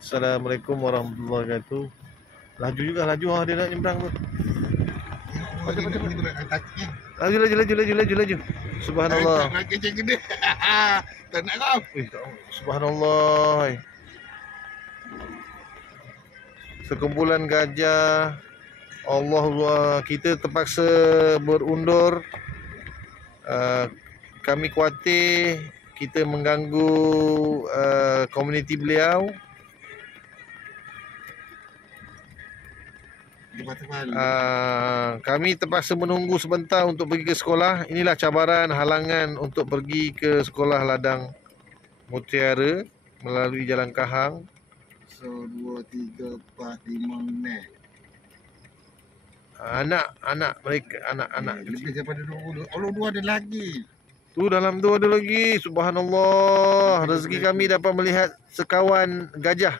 Assalamualaikum warahmatullahi wabarakatuh. Laju juga, laju dia nak nyebrang tu. Laju, laju, laju, laju, laju, laju. Subhanallah. Nak kecil gede. Tak nak kau. Subhanallah. Sekumpulan gajah. Allah, kita terpaksa berundur. Kami khawatir kita mengganggu komuniti beliau. Kami terpaksa menunggu sebentar untuk pergi ke sekolah. Inilah cabaran halangan untuk pergi ke sekolah Ladang Mutiara melalui Jalan Kahang. 2, 3, 4, 5 minit. Anak mereka, anak-anak Lebih daripada 20. Allah, 2 ada lagi. tu dalam tu ada lagi. Subhanallah. Rezeki kami dapat melihat sekawan gajah.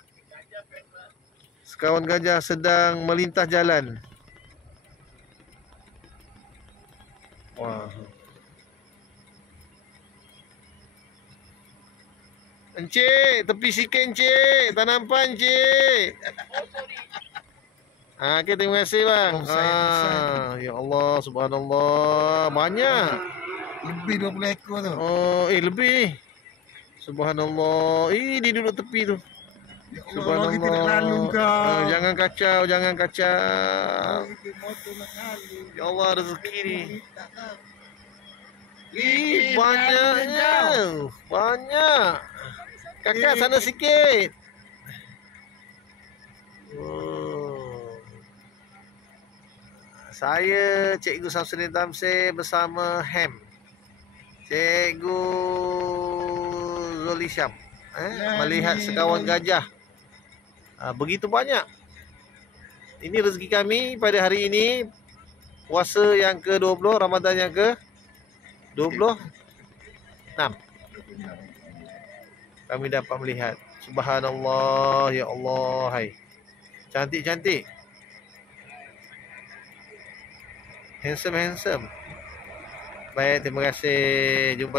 Sekawan gajah sedang melintas jalan. Wah. Encik, tepi sikit encik. Tak nampak encik. Okay, terima kasih bang. Ya Allah, subhanallah. Banyak. Lebih 20 ekor tu. Lebih. Subhanallah. Dia duduk tepi tu. Ya Allah, kita nak lalu kau. Jangan kacau, jangan kacau. Motor nak lalu. Ya Allah, rezeki ni. Banyaknya. Banyak. Kakak sana sikit. Saya Cikgu Samsudin Tamsir bersama Ham. Cikgu Zoli Syam. Melihat sekawan gajah. Begitu banyak. Ini rezeki kami pada hari ini. Puasa yang ke-20, Ramadan yang ke-26. Kami dapat melihat. Subhanallah, ya Allah. Hai. Cantik-cantik. Handsome. Baik, terima kasih. Jumpa lagi.